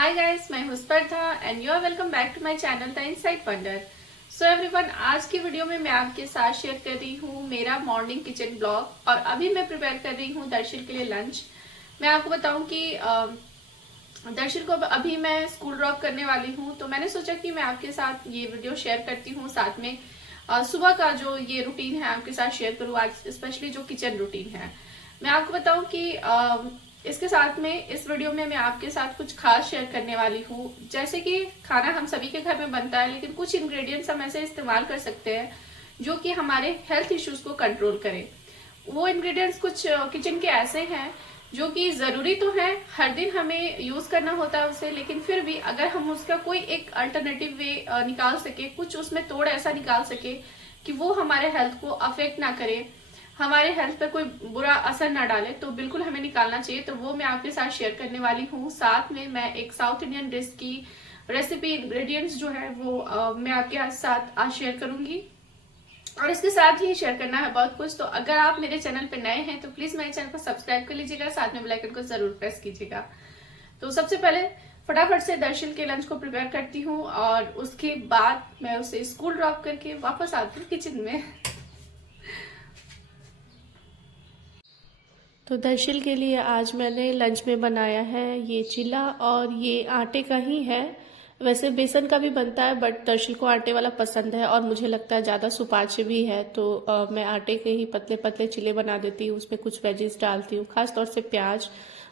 Hi guys, मैं हूं Spardha and you are welcome back to my channel the inside wonder. So everyone, आज की video में मैं आपके साथ शेयर कर रही हूं मेरा मॉर्निंग किचन ब्लॉग और अभी मैं प्रिपेयर कर रही हूं दर्शन के लिए लंच। मैं आपको बताऊं कि दर्शन को अभी मैं स्कूल ड्रॉप करने वाली हूं, तो मैंने सोचा कि मैं आपके साथ ये वीडियो शेयर करती हूँ। साथ में सुबह का जो ये रूटीन है आपके साथ शेयर करूँ आज, स्पेशली जो किचन रूटीन है। मैं आपको बताऊं कि इसके साथ में इस वीडियो में मैं आपके साथ कुछ खास शेयर करने वाली हूँ। जैसे कि खाना हम सभी के घर में बनता है, लेकिन कुछ इंग्रेडिएंट्स हम ऐसे इस्तेमाल कर सकते हैं जो कि हमारे हेल्थ इश्यूज को कंट्रोल करें। वो इंग्रेडिएंट्स कुछ किचन के ऐसे हैं जो कि जरूरी तो है, हर दिन हमें यूज करना होता है उसे, लेकिन फिर भी अगर हम उसका कोई एक अल्टरनेटिव वे निकाल सके, कुछ उसमें तोड़ ऐसा निकाल सके कि वो हमारे हेल्थ को अफेक्ट ना करे, हमारे हेल्थ पर कोई बुरा असर ना डाले, तो बिल्कुल हमें निकालना चाहिए। तो वो मैं आपके साथ शेयर करने वाली हूँ। साथ में मैं एक साउथ इंडियन डिश की रेसिपी इंग्रेडिएंट्स जो है वो मैं आपके साथ आज शेयर करूंगी और इसके साथ ही शेयर करना है बहुत कुछ। तो अगर आप मेरे चैनल पर नए हैं तो प्लीज मेरे चैनल को सब्सक्राइब कर लीजिएगा, साथ में बेल आइकन को जरूर प्रेस कीजिएगा। तो सबसे पहले फटाफट से दर्शन के लंच को प्रिपेयर करती हूँ और उसके बाद मैं उसे स्कूल ड्रॉप करके वापस आती हूँ किचन में। तो दर्शन के लिए आज मैंने लंच में बनाया है ये चिल्ला, और ये आटे का ही है। वैसे बेसन का भी बनता है, बट दर्शन को आटे वाला पसंद है और मुझे लगता है ज़्यादा सुपाच्य भी है, तो मैं आटे के ही पतले पतले चिल्ले बना देती हूँ। उसमें कुछ वेजीज डालती हूँ, खास तौर से प्याज,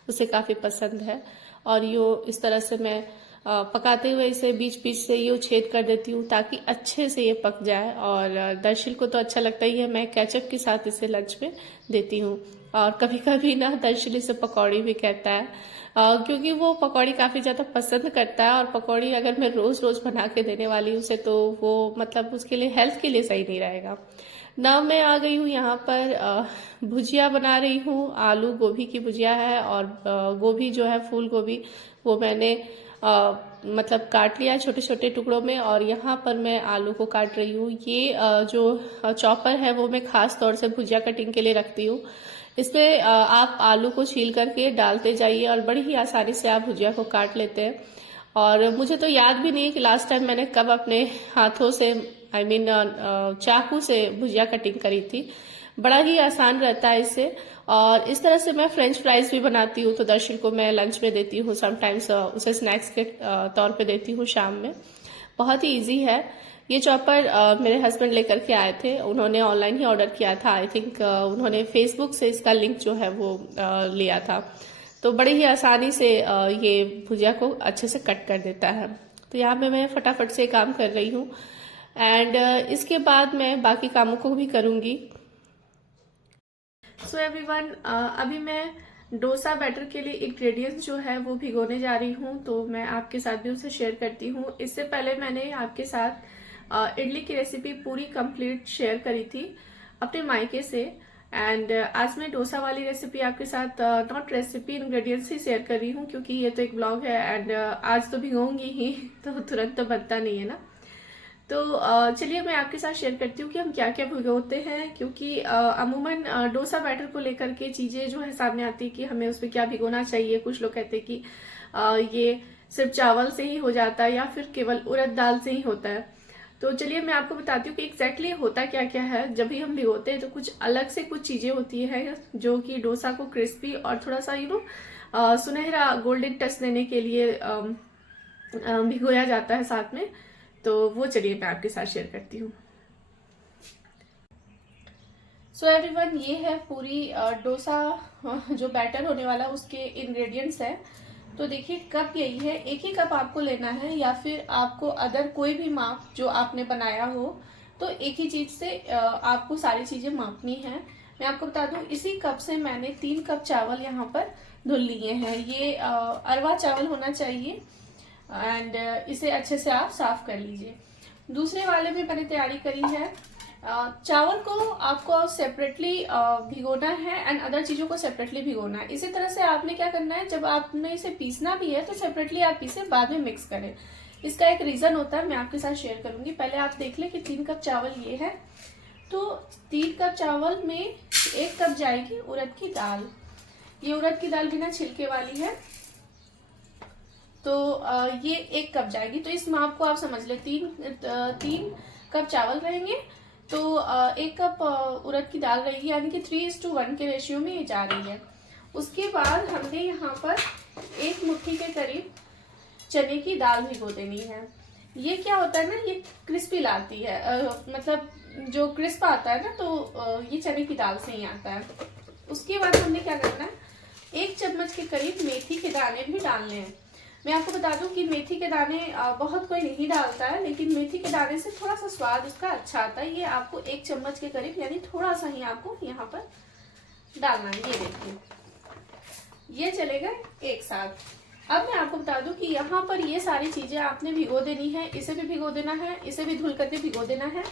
उसे काफ़ी पसंद है। और यो इस तरह से मैं पकाते हुए इसे बीच बीच से यूँ छेद कर देती हूँ ताकि अच्छे से ये पक जाए। और दर्शन को तो अच्छा लगता ही है, मैं केचप के साथ इसे लंच में देती हूँ। और कभी कभी ना दर्शन इसे पकौड़ी भी कहता है, क्योंकि वो पकौड़ी काफ़ी ज़्यादा पसंद करता है। और पकौड़ी अगर मैं रोज़ रोज़ बना के देने वाली हूँ उसे, तो वो मतलब उसके लिए हेल्थ के लिए सही नहीं रहेगा ना। मैं आ गई हूँ यहाँ पर भुजिया बना रही हूँ। आलू गोभी की भुजिया है, और गोभी जो है फूल गोभी वो मैंने मतलब काट लिया छोटे छोटे टुकड़ों में, और यहाँ पर मैं आलू को काट रही हूँ। ये जो चॉपर है वो मैं खास तौर से भुजिया कटिंग के लिए रखती हूँ। इसमें आप आलू को छील करके डालते जाइए और बड़ी ही आसानी से आप भुजिया को काट लेते हैं। और मुझे तो याद भी नहीं है कि लास्ट टाइम मैंने कब अपने हाथों से चाकू से भुजिया कटिंग करी थी। बड़ा ही आसान रहता है इससे। और इस तरह से मैं फ्रेंच फ्राइज भी बनाती हूँ, तो दर्शन को मैं लंच में देती हूँ, समटाइम्स उसे स्नैक्स के तौर पे देती हूँ शाम में। बहुत ही इजी है। ये चॉपर मेरे हस्बैंड लेकर के आए थे, उन्होंने ऑनलाइन ही ऑर्डर किया था। आई थिंक उन्होंने फेसबुक से इसका लिंक जो है वो लिया था। तो बड़ी ही आसानी से ये भुजिया को अच्छे से कट कर देता है। तो यहाँ पे मैं फटाफट से काम कर रही हूँ, एंड इसके बाद मैं बाकी कामों को भी करूँगी। सो एवरीवन, अभी मैं डोसा बैटर के लिए इंग्रेडिएंट्स जो है वो भिगोने जा रही हूँ, तो मैं आपके साथ भी उसे शेयर करती हूँ। इससे पहले मैंने आपके साथ इडली की रेसिपी पूरी कंप्लीट शेयर करी थी अपने मायके से, एंड आज मैं डोसा वाली रेसिपी आपके साथ not recipe ingredients he share कर रही हूँ, क्योंकि ये तो एक ब्लॉग है एंड आज तो भिगोंगी ही तो तुरंत तो बनता नहीं है ना। तो चलिए मैं आपके साथ शेयर करती हूँ कि हम क्या क्या भिगोते हैं, क्योंकि अमूमन डोसा बैटर को लेकर के चीजें जो है सामने आती है कि हमें उसमें क्या भिगोना चाहिए। कुछ लोग कहते हैं कि ये सिर्फ चावल से ही हो जाता है या फिर केवल उड़द दाल से ही होता है। तो चलिए मैं आपको बताती हूँ कि एग्जैक्टली होता क्या क्या है। जब भी हम भिगोते हैं तो कुछ अलग से कुछ चीजें होती है जो कि डोसा को क्रिस्पी और थोड़ा सा सुनहरा गोल्डन टच देने के लिए भिगोया जाता है साथ में। तो वो चलिए मैं आपके साथ शेयर करती हूँ। सो एवरीवन, ये है पूरी डोसा जो बैटर होने वाला उसके इंग्रेडिएंट्स है। तो देखिए कप यही है, एक ही कप आपको लेना है, या फिर आपको अदर कोई भी माप जो आपने बनाया हो तो एक ही चीज से आपको सारी चीजें मापनी है। मैं आपको बता दूं, इसी कप से मैंने 3 कप चावल यहाँ पर धुल लिए हैं। ये अरवा चावल होना चाहिए, एंड इसे अच्छे से आप साफ कर लीजिए। दूसरे वाले में मैंने तैयारी करी है, चावल को आपको सेपरेटली भिगोना है एंड अदर चीजों को सेपरेटली भिगोना है। इसी तरह से आपने क्या करना है, जब आपने इसे पीसना भी है तो सेपरेटली आप पीसे बाद में मिक्स करें। इसका एक रीजन होता है, मैं आपके साथ शेयर करूंगी। पहले आप देख लें कि 3 कप चावल ये है, तो 3 कप चावल में 1 कप जाएगी उड़द की दाल। ये उड़द की दाल बिना छिलके वाली है। तो ये 1 कप जाएगी। तो इस माप को आप समझ ले, 3 कप चावल रहेंगे तो 1 कप उड़द की दाल रहेगी, यानी कि 3:1 के रेशियो में ये जा रही है। उसके बाद हमने यहाँ पर 1 मुट्ठी के करीब चने की दाल भिगो देनी है। ये क्या होता है ना, ये क्रिस्पी लाती है, मतलब जो क्रिस्प आता है ना, तो ये चने की दाल से ही आता है। उसके बाद हमने क्या करना है, 1 चम्मच के करीब मेथी के दाने भी डालने हैं। मैं आपको बता दूं कि मेथी के दाने बहुत कोई नहीं डालता है, लेकिन मेथी के दाने से थोड़ा सा स्वाद उसका अच्छा आता है। ये आपको 1 चम्मच के करीब, यानी थोड़ा सा ही आपको यहाँ पर डालना है। ये देखिए, ये चलेगा एक साथ। अब मैं आपको बता दूं कि यहाँ पर ये सारी चीजें आपने भिगो देनी है। इसे भी भिगो देना है, इसे भी धुल करके भिगो देना है।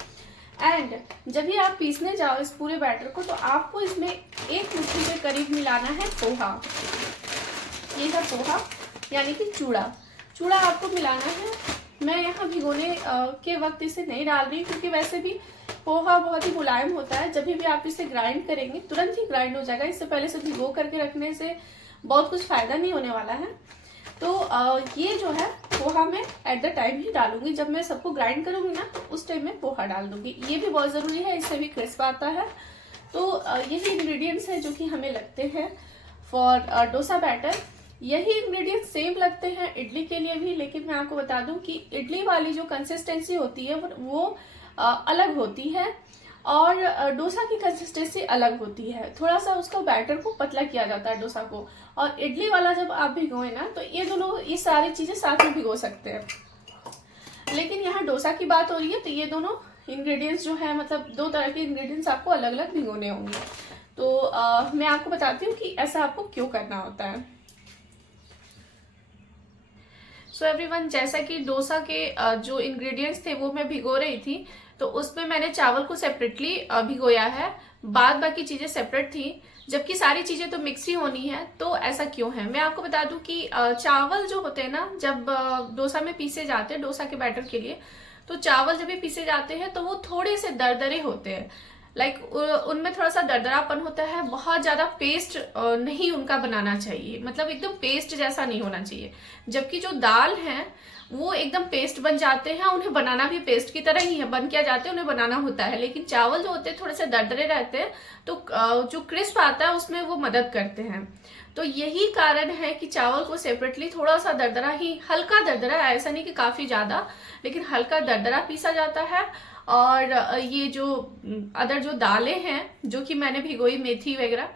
एंड जब भी आप पीसने जाओ इस पूरे बैटर को, तो आपको इसमें 1 मुट्ठी के करीब मिलाना है पोहा। ये है पोहा, यानी कि चूड़ा। चूड़ा आपको मिलाना है। मैं यहाँ भिगोने के वक्त इसे नहीं डाल रही, क्योंकि वैसे भी पोहा बहुत ही मुलायम होता है। जब भी आप इसे ग्राइंड करेंगे तुरंत ही ग्राइंड हो जाएगा। इससे पहले से भिगो करके रखने से बहुत कुछ फायदा नहीं होने वाला है। तो ये जो है पोहा मैं एट द टाइम ही डालूंगी। जब मैं सबको ग्राइंड करूंगी ना, उस टाइम में पोहा डाल दूंगी। ये भी बहुत जरूरी है, इससे भी क्रिस्प आता है। तो यही इंग्रेडिएंट्स है जो कि हमें लगते हैं फॉर डोसा बैटर। यही इंग्रेडिएंट्स सेम लगते हैं इडली के लिए भी, लेकिन मैं आपको बता दूं कि इडली वाली जो कंसिस्टेंसी होती है वो अलग होती है, और डोसा की कंसिस्टेंसी अलग होती है। थोड़ा सा उसका बैटर को पतला किया जाता है डोसा को। और इडली वाला जब आप भिगोए ना, तो ये दोनों, ये सारी चीजें साथ में भिगो सकते हैं। लेकिन यहाँ डोसा की बात हो रही है, तो ये दोनों इंग्रेडिएंट्स जो है, मतलब 2 तरह के इंग्रेडिएंट्स आपको अलग अलग भिगोने होंगे। तो मैं आपको बताती हूँ कि ऐसा आपको क्यों करना होता है। सो एवरीवन, जैसा कि डोसा के जो इंग्रेडिएंट्स थे वो मैं भिगो रही थी, तो उसमें मैंने चावल को सेपरेटली भिगोया है। बाद बाकी चीजें सेपरेट थी, जबकि सारी चीजें तो मिक्स ही होनी है। तो ऐसा क्यों है, मैं आपको बता दूं कि चावल जो होते हैं ना, जब डोसा में पीसे जाते हैं, डोसा के बैटर के लिए, तो चावल जब भी पीसे जाते हैं तो वो थोड़े से दरदरे होते हैं। लाइक उनमें थोड़ा सा दरदरापन होता है। बहुत ज्यादा पेस्ट नहीं उनका बनाना चाहिए, मतलब एकदम पेस्ट जैसा नहीं होना चाहिए। जबकि जो दाल है वो एकदम पेस्ट बन जाते हैं, उन्हें बनाना भी पेस्ट की तरह ही है, बन क्या जाते हैं, उन्हें बनाना होता है। लेकिन चावल जो होते हैं थोड़े से दरदरे रहते हैं, तो जो क्रिस्प आता है उसमें वो मदद करते हैं। तो यही कारण है कि चावल को सेपरेटली थोड़ा सा दरदरा ही, हल्का दरदरा, ऐसा नहीं कि काफी ज्यादा, लेकिन हल्का दरदरा पीसा जाता है। और ये जो अदर जो दालें हैं जो कि मैंने भिगोई, मेथी वगैरह,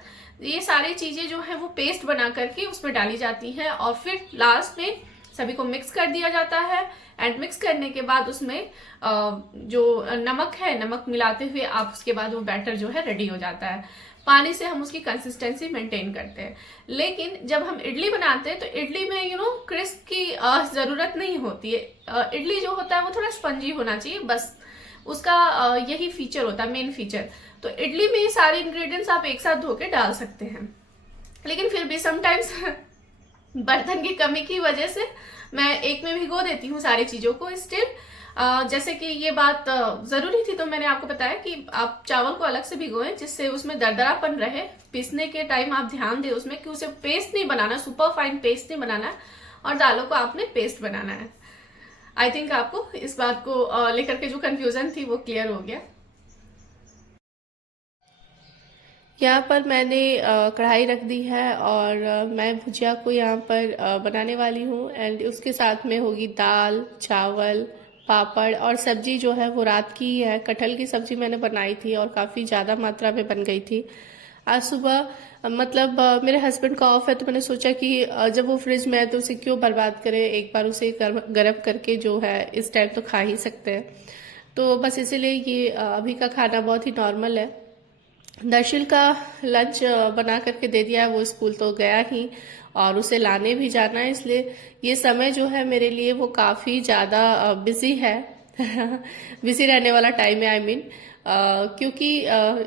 ये सारी चीजें जो है वो पेस्ट बना करके उसमें डाली जाती हैं, और फिर लास्ट में सभी को मिक्स कर दिया जाता है। एंड मिक्स करने के बाद उसमें जो नमक है, नमक मिलाते हुए आप उसके बाद वो बैटर जो है रेडी हो जाता है। पानी से हम उसकी कंसिस्टेंसी मेंटेन करते हैं। लेकिन जब हम इडली बनाते हैं तो इडली में क्रिस्प की जरूरत नहीं होती है। इडली जो होता है वो थोड़ा स्पंजी होना चाहिए, बस उसका यही फीचर होता है, मेन फीचर। तो इडली में सारे इंग्रेडिएंट्स आप एक साथ धो के डाल सकते हैं, लेकिन फिर भी समटाइम्स बर्तन की कमी की वजह से मैं एक में भिगो देती हूँ सारी चीजों को। स्टिल जैसे कि ये बात जरूरी थी, तो मैंने आपको बताया कि आप चावल को अलग से भिगोएं, जिससे उसमें दरदरापन रहे। पीसने के टाइम आप ध्यान दें उसमें कि उसे पेस्ट नहीं बनाना, सुपर फाइन पेस्ट नहीं बनाना, और दालों को आपने पेस्ट बनाना है। आई थिंक आपको इस बात को लेकर के जो कंफ्यूजन थी वो क्लियर हो गया। यहाँ पर मैंने कढ़ाई रख दी है, और मैं भुजिया को यहाँ पर बनाने वाली हूँ। एंड उसके साथ में होगी दाल, चावल, पापड़, और सब्जी जो है वो रात की ही है। कटहल की सब्जी मैंने बनाई थी और काफ़ी ज़्यादा मात्रा में बन गई थी। आज सुबह मतलब मेरे हस्बैंड का ऑफ है, तो मैंने सोचा कि जब वो फ्रिज में है तो उसे क्यों बर्बाद करें, एक बार उसे गर्म करके जो है इस टाइम तो खा ही सकते हैं। तो बस इसीलिए ये अभी का खाना बहुत ही नॉर्मल है। दर्शिल का लंच बना करके दे दिया है, वो स्कूल तो गया ही, और उसे लाने भी जाना है, इसलिए ये समय जो है मेरे लिए वो काफ़ी ज़्यादा बिजी है बिजी रहने वाला टाइम है, आई मीन क्योंकि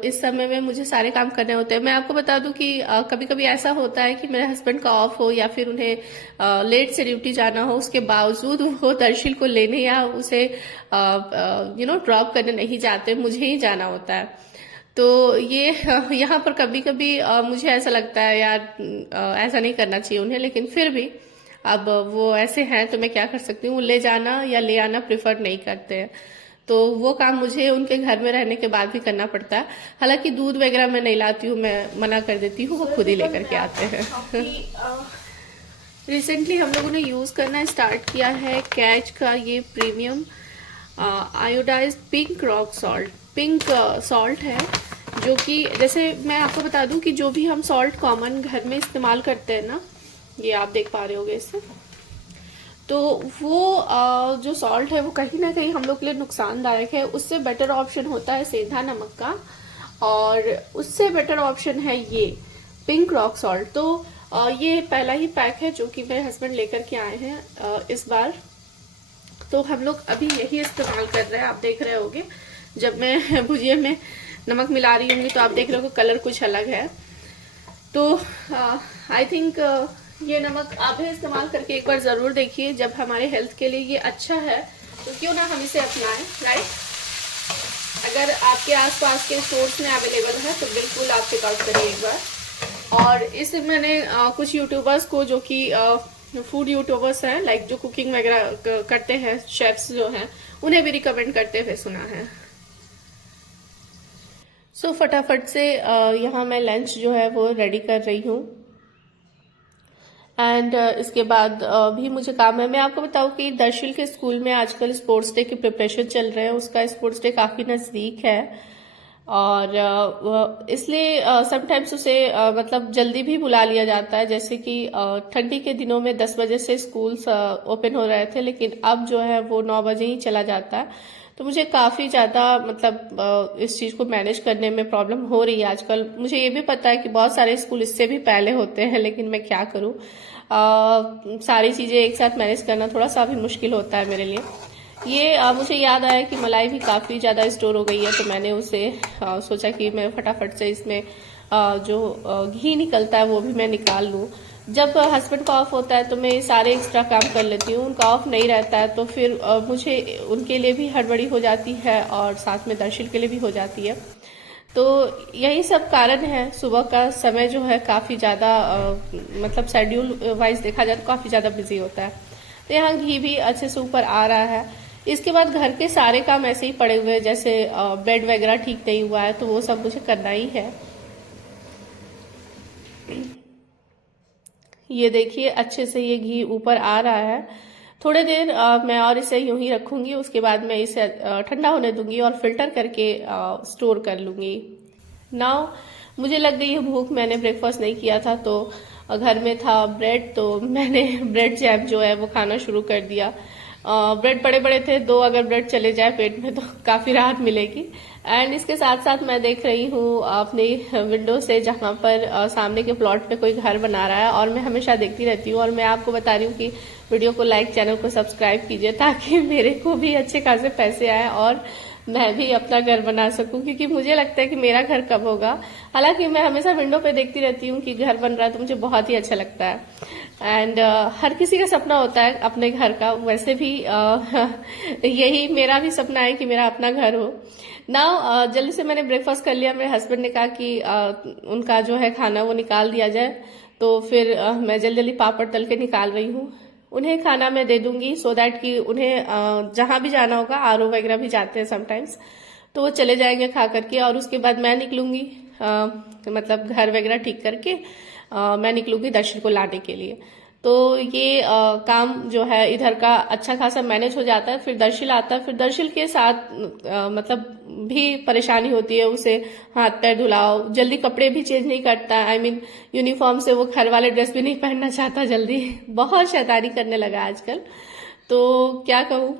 इस समय में मुझे सारे काम करने होते हैं। मैं आपको बता दूं कि कभी कभी ऐसा होता है कि मेरे हस्बैंड का ऑफ हो, या फिर उन्हें लेट से ड्यूटी जाना हो, उसके बावजूद वो दर्शिल को लेने या उसे ड्रॉप करने नहीं जाते, मुझे ही जाना होता है। तो ये यहाँ पर कभी कभी मुझे ऐसा लगता है यार ऐसा नहीं करना चाहिए उन्हें, लेकिन फिर भी अब वो ऐसे हैं तो मैं क्या कर सकती हूँ, ले जाना या ले आना प्रेफर नहीं करते हैं, तो वो काम मुझे उनके घर में रहने के बाद भी करना पड़ता है। हालांकि दूध वगैरह मैं नहीं लाती हूँ, मैं मना कर देती हूँ, वो खुद ही लेकर के आते हैं। रिसेंटली हम लोगों ने यूज़ करना स्टार्ट किया है कैच का ये premium iodised pink rock salt. Pink salt है जो कि जैसे मैं आपको बता दूं कि जो भी हम सॉल्ट कॉमन घर में इस्तेमाल करते हैं ना, ये आप देख पा रहे होगे इससे, तो वो जो सॉल्ट है वो कहीं ना कहीं हम लोग के लिए नुकसानदायक है। उससे बेटर ऑप्शन होता है सेंधा नमक का, और उससे बेटर ऑप्शन है ये पिंक रॉक सॉल्ट। तो ये पहला ही पैक है जो कि मेरे हस्बैंड लेकर के आए हैं इस बार, तो हम लोग अभी यही इस्तेमाल कर रहे हैं। आप देख रहे होगे जब मैं भुजिया में नमक मिला रही होंगी तो आप देख रहे हो कलर कुछ अलग है। तो आई थिंक ये नमक आप भी इस्तेमाल करके एक बार ज़रूर देखिए। जब हमारे हेल्थ के लिए ये अच्छा है तो क्यों ना हम इसे अपनाएं, राइट। अगर आपके आसपास के स्टोर्स में अवेलेबल है तो बिल्कुल आप चेकआउट करिए एक बार। और इस मैंने कुछ यूट्यूबर्स को जो कि फूड यूट्यूबर्स हैं, लाइक जो कुकिंग वगैरह करते हैं, शेफ्स जो हैं, उन्हें भी रिकमेंड करते हुए सुना है। सो फटाफट से यहाँ मैं लंच जो है वो रेडी कर रही हूँ, एंड इसके बाद भी मुझे काम है। मैं आपको बताऊँ कि दर्शिल के स्कूल में आजकल स्पोर्ट्स डे की प्रिपरेशन चल रहे हैं, उसका स्पोर्ट्स डे काफ़ी नज़दीक है, और इसलिए समटाइम्स उसे मतलब जल्दी भी बुला लिया जाता है। जैसे कि ठंडी के दिनों में 10 बजे से स्कूल्स ओपन हो रहे थे, लेकिन अब जो है वो 9 बजे ही चला जाता है। तो मुझे काफ़ी ज़्यादा मतलब इस चीज़ को मैनेज करने में प्रॉब्लम हो रही है आजकल। मुझे ये भी पता है कि बहुत सारे स्कूल इससे भी पहले होते हैं, लेकिन मैं क्या करूँ, सारी चीज़ें एक साथ मैनेज करना थोड़ा सा भी मुश्किल होता है मेरे लिए। ये मुझे याद आया कि मलाई भी काफ़ी ज़्यादा स्टोर हो गई है, तो मैंने उसे सोचा कि मैं फटाफट से इसमें जो घी निकलता है वो भी मैं निकाल लूँ। जब हस्बैंड का ऑफ होता है तो मैं सारे एक्स्ट्रा काम कर लेती हूँ, उनका ऑफ नहीं रहता है तो फिर मुझे उनके लिए भी हड़बड़ी हो जाती है और साथ में दर्शन के लिए भी हो जाती है। तो यही सब कारण है। सुबह का समय जो है काफ़ी ज़्यादा मतलब शेड्यूल वाइज देखा जाए तो काफ़ी ज़्यादा बिजी होता है। तो यहाँ घी भी अच्छे से ऊपर आ रहा है। इसके बाद घर के सारे काम ऐसे ही पड़े हुए हैं, जैसे बेड वगैरह ठीक नहीं हुआ है तो वो सब मुझे करना ही है। ये देखिए अच्छे से ये घी ऊपर आ रहा है। थोड़े देर मैं और इसे यूं ही रखूंगी, उसके बाद मैं इसे ठंडा होने दूंगी और फिल्टर करके स्टोर कर लूंगी। नाउ मुझे लग गई है भूख, मैंने ब्रेकफास्ट नहीं किया था तो घर में था ब्रेड, तो मैंने ब्रेड जैम जो है वो खाना शुरू कर दिया। ब्रेड बड़े बड़े थे, 2 अगर ब्रेड चले जाए पेट में तो काफ़ी राहत मिलेगी। एंड इसके साथ साथ मैं देख रही हूँ अपनी विंडो से, जहाँ पर सामने के प्लॉट पे कोई घर बना रहा है, और मैं हमेशा देखती रहती हूँ। और मैं आपको बता रही हूँ कि वीडियो को लाइक, चैनल को सब्सक्राइब कीजिए ताकि मेरे को भी अच्छे खासे पैसे आए और मैं भी अपना घर बना सकूं, क्योंकि मुझे लगता है कि मेरा घर कब होगा। हालांकि मैं हमेशा विंडो पे देखती रहती हूँ कि घर बन रहा है तो मुझे बहुत ही अच्छा लगता है। एंड हर किसी का सपना होता है अपने घर का, वैसे भी यही मेरा भी सपना है कि मेरा अपना घर हो। नाउ जल्दी से मैंने ब्रेकफास्ट कर लिया। मेरे हस्बैंड ने कहा कि उनका जो है खाना वो निकाल दिया जाए, तो फिर मैं जल्दी जल्दी पापड़ तल के निकाल रही हूँ। उन्हें खाना मैं दे दूंगी सो दैट कि उन्हें जहां भी जाना होगा, आरओ वगैरह भी जाते हैं समटाइम्स, तो वो चले जाएंगे खा करके, और उसके बाद मैं निकलूंगी मतलब घर वगैरह ठीक करके मैं निकलूंगी दर्शन को लाने के लिए। तो ये काम जो है इधर का अच्छा खासा मैनेज हो जाता है। फिर दर्शिल आता है, फिर दर्शिल के साथ मतलब भी परेशानी होती है, उसे हाथ पैर धुलाओ, जल्दी कपड़े भी चेंज नहीं करता, आई मीन यूनिफॉर्म से वो घर वाले ड्रेस भी नहीं पहनना चाहता जल्दी। बहुत शैतानी करने लगा आजकल, तो क्या कहूँ,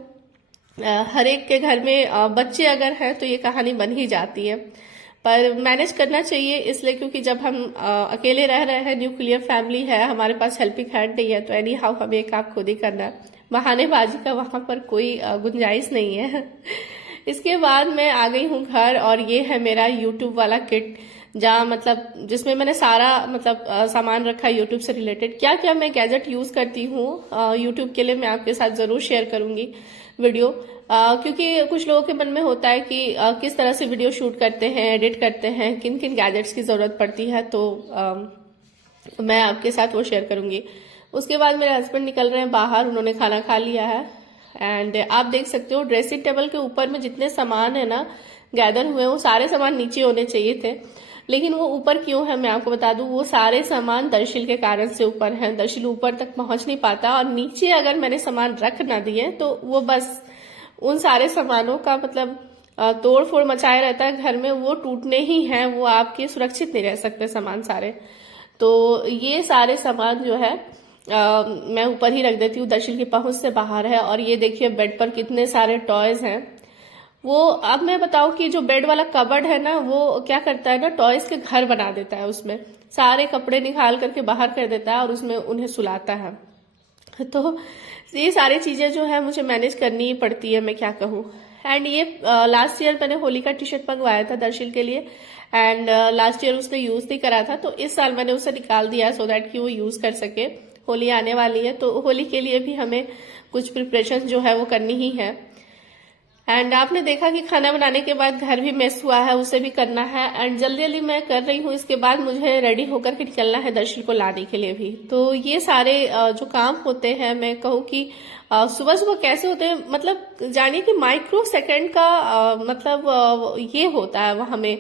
हर एक के घर में बच्चे अगर हैं तो ये कहानी बन ही जाती है। पर मैनेज करना चाहिए इसलिए क्योंकि जब हम अकेले रह रहे हैं, न्यूक्लियर फैमिली है, हमारे पास हेल्पिंग हैंड नहीं है, तो एनी हाउ हमें एक काम खुद ही करना है। बहानेबाजी का वहां पर कोई गुंजाइश नहीं है। इसके बाद मैं आ गई हूँ घर, और ये है मेरा यूट्यूब वाला किट, जहाँ मतलब जिसमें मैंने सारा मतलब सामान रखा है यूट्यूब से रिलेटेड। क्या क्या मैं गैजेट यूज करती हूँ यूट्यूब के लिए, मैं आपके साथ जरूर शेयर करूंगी वीडियो, क्योंकि कुछ लोगों के मन में होता है कि किस तरह से वीडियो शूट करते हैं, एडिट करते हैं, किन किन गैजेट्स की जरूरत पड़ती है, तो मैं आपके साथ वो शेयर करूंगी। उसके बाद मेरे हस्बैंड निकल रहे हैं बाहर, उन्होंने खाना खा लिया है। एंड आप देख सकते हो ड्रेसिंग टेबल के ऊपर में जितने सामान है ना गैदर हुए, वो सारे सामान नीचे होने चाहिए थे, लेकिन वो ऊपर क्यों है मैं आपको बता दूं। वो सारे सामान दर्शिल के कारण से ऊपर है। दर्शिल ऊपर तक पहुंच नहीं पाता, और नीचे अगर मैंने सामान रख ना दिए तो वो बस उन सारे सामानों का मतलब तोड़ फोड़ मचाए रहता है घर में, वो टूटने ही हैं, वो आपके सुरक्षित नहीं रह सकते सामान सारे। तो ये सारे सामान जो है मैं ऊपर ही रख देती हूँ, दर्शिल की पहुंच से बाहर है। और ये देखिए बेड पर कितने सारे टॉयज हैं। वो अब मैं बताऊं कि जो बेड वाला कबर्ड है ना, वो क्या करता है ना, टॉयज के घर बना देता है, उसमें सारे कपड़े निकाल करके बाहर कर देता है और उसमें उन्हें सुलाता है। तो ये सारी चीजें जो है मुझे मैनेज करनी ही पड़ती है, मैं क्या कहूँ। एंड ये लास्ट ईयर मैंने होली का टी शर्ट मंगवाया था दर्शिल के लिए, एंड लास्ट ईयर उसने यूज नहीं करा था, तो इस साल मैंने उसे निकाल दिया सो दैट कि वो यूज कर सके। होली आने वाली है तो होली के लिए भी हमें कुछ प्रिपरेशन जो है वो करनी ही है। एंड आपने देखा कि खाना बनाने के बाद घर भी मेस हुआ है, उसे भी करना है। एंड जल्दी जल्दी मैं कर रही हूँ, इसके बाद मुझे रेडी होकर के निकलना है दर्शिल को लाने के लिए भी। तो ये सारे जो काम होते हैं, मैं कहूँ कि सुबह सुबह कैसे होते हैं, मतलब जानिए कि माइक्रो सेकेंड का मतलब ये होता है वहां में।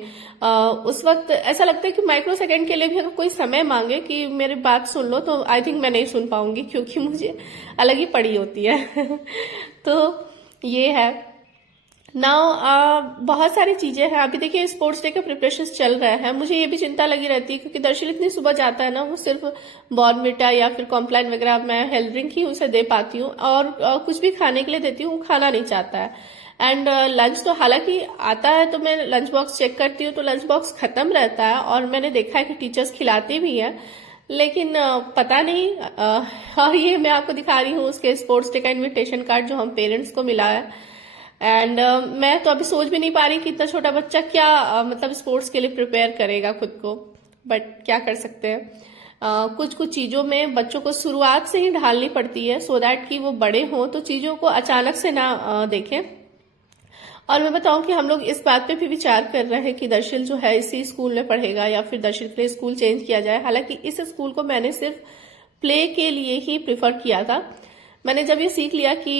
उस वक्त ऐसा लगता है कि माइक्रो सेकेंड के लिए भी अगर कोई समय मांगे कि मेरी बात सुन लो, तो आई थिंक मैं नहीं सुन पाऊंगी, क्योंकि मुझे अलग ही पड़ी होती है। तो ये है नाउ बहुत सारी चीजें हैं। अभी देखिए स्पोर्ट्स डे के प्रिपरेशन चल रहे हैं, मुझे ये भी चिंता लगी रहती है क्योंकि दर्शिल इतनी सुबह जाता है ना, वो सिर्फ बॉर्नविटा या फिर कॉम्प्लान वगैरह मैं हेल्थ ड्रिंक ही उसे दे पाती हूँ, और कुछ भी खाने के लिए देती हूँ वो खाना नहीं चाहता है। एंड लंच तो हालांकि आता है तो मैं लंच बॉक्स चेक करती हूँ तो लंच बॉक्स खत्म रहता है, और मैंने देखा है कि टीचर्स खिलाते भी हैं, लेकिन पता नहीं। और ये मैं आपको दिखा रही हूँ उसके स्पोर्ट्स डे का इन्विटेशन कार्ड जो हम पेरेंट्स को मिला है। एंड मैं तो अभी सोच भी नहीं पा रही कि इतना छोटा बच्चा क्या मतलब स्पोर्ट्स के लिए प्रिपेयर करेगा खुद को, बट क्या कर सकते हैं। कुछ कुछ चीजों में बच्चों को शुरुआत से ही ढालनी पड़ती है सो दैट कि वो बड़े हों तो चीजों को अचानक से ना देखें। और मैं बताऊं कि हम लोग इस बात पे भी विचार कर रहे हैं कि दर्शिल जो है इसी स्कूल में पढ़ेगा या फिर दर्शिल के लिए स्कूल चेंज किया जाए। हालांकि इस स्कूल को मैंने सिर्फ प्ले के लिए ही प्रिफर किया था। मैंने जब ये सीख लिया कि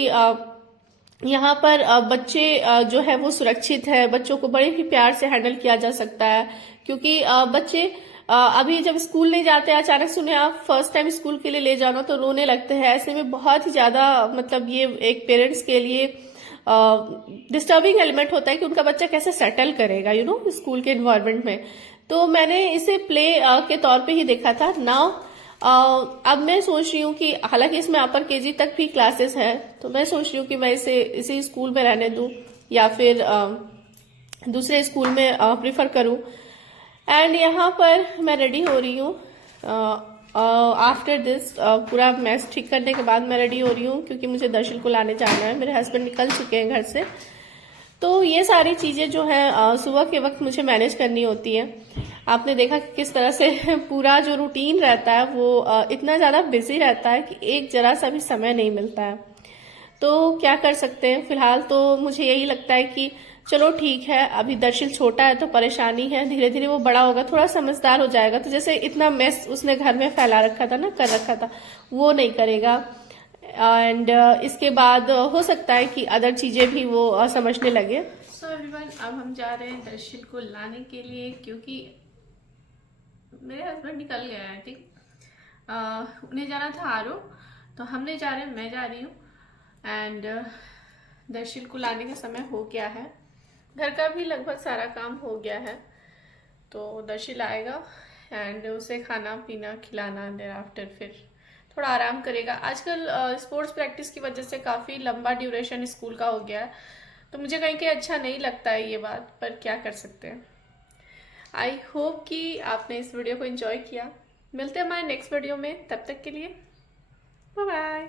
यहाँ पर बच्चे जो है वो सुरक्षित है, बच्चों को बड़े ही प्यार से हैंडल किया जा सकता है, क्योंकि बच्चे अभी जब स्कूल नहीं जाते, अचानक से उन्हें आप फर्स्ट टाइम स्कूल के लिए ले जाना तो रोने लगते हैं। ऐसे में बहुत ही ज्यादा मतलब ये एक पेरेंट्स के लिए डिस्टर्बिंग एलिमेंट होता है कि उनका बच्चा कैसे सेटल करेगा स्कूल के एनवायरनमेंट में। तो मैंने इसे प्ले के तौर पे ही देखा था। नाउ अब मैं सोच रही हूँ कि हालांकि इसमें अपर केजी तक भी क्लासेस हैं, तो मैं सोच रही हूँ कि मैं इसे इसी स्कूल में रहने दूं या फिर दूसरे स्कूल में प्रिफर करूं। एंड यहाँ पर मैं रेडी हो रही हूँ। आफ्टर दिस पूरा मैस ठीक करने के बाद मैं रेडी हो रही हूँ, क्योंकि मुझे दर्शिल को लाने जाना है। मेरे हस्बैंड निकल चुके हैं घर से। तो ये सारी चीजें जो है सुबह के वक्त मुझे मैनेज करनी होती है। आपने देखा कि किस तरह से पूरा जो रूटीन रहता है वो इतना ज्यादा बिजी रहता है कि एक जरा सा भी समय नहीं मिलता है। तो क्या कर सकते हैं, फिलहाल तो मुझे यही लगता है कि चलो ठीक है, अभी दर्शिल छोटा है तो परेशानी है, धीरे धीरे वो बड़ा होगा, थोड़ा समझदार हो जाएगा, तो जैसे इतना मेस उसने घर में फैला रखा था ना, कर रखा था, वो नहीं करेगा। एंड इसके बाद हो सकता है कि अदर चीजें भी वो समझने लगे। सो एवरीवन, अब हम जा रहे हैं दर्शिल को लाने के लिए, क्योंकि मेरे हस्बैंड निकल गए आई थिंक। उन्हें जाना था आरो, तो हम नहीं जा रहे, मैं जा रही हूँ। एंड दर्शिल को लाने का समय हो गया है, घर का भी लगभग सारा काम हो गया है। तो दर्शिल आएगा एंड उसे खाना पीना खिलाना, देर आफ्टर फिर थोड़ा आराम करेगा। आजकल स्पोर्ट्स प्रैक्टिस की वजह से काफ़ी लंबा ड्यूरेशन स्कूल का हो गया है, तो मुझे कहीं के अच्छा नहीं लगता है ये बात, पर क्या कर सकते हैं। आई होप कि आपने इस वीडियो को एंजॉय किया। मिलते हैं हमारे नेक्स्ट वीडियो में, तब तक के लिए बाय बाय।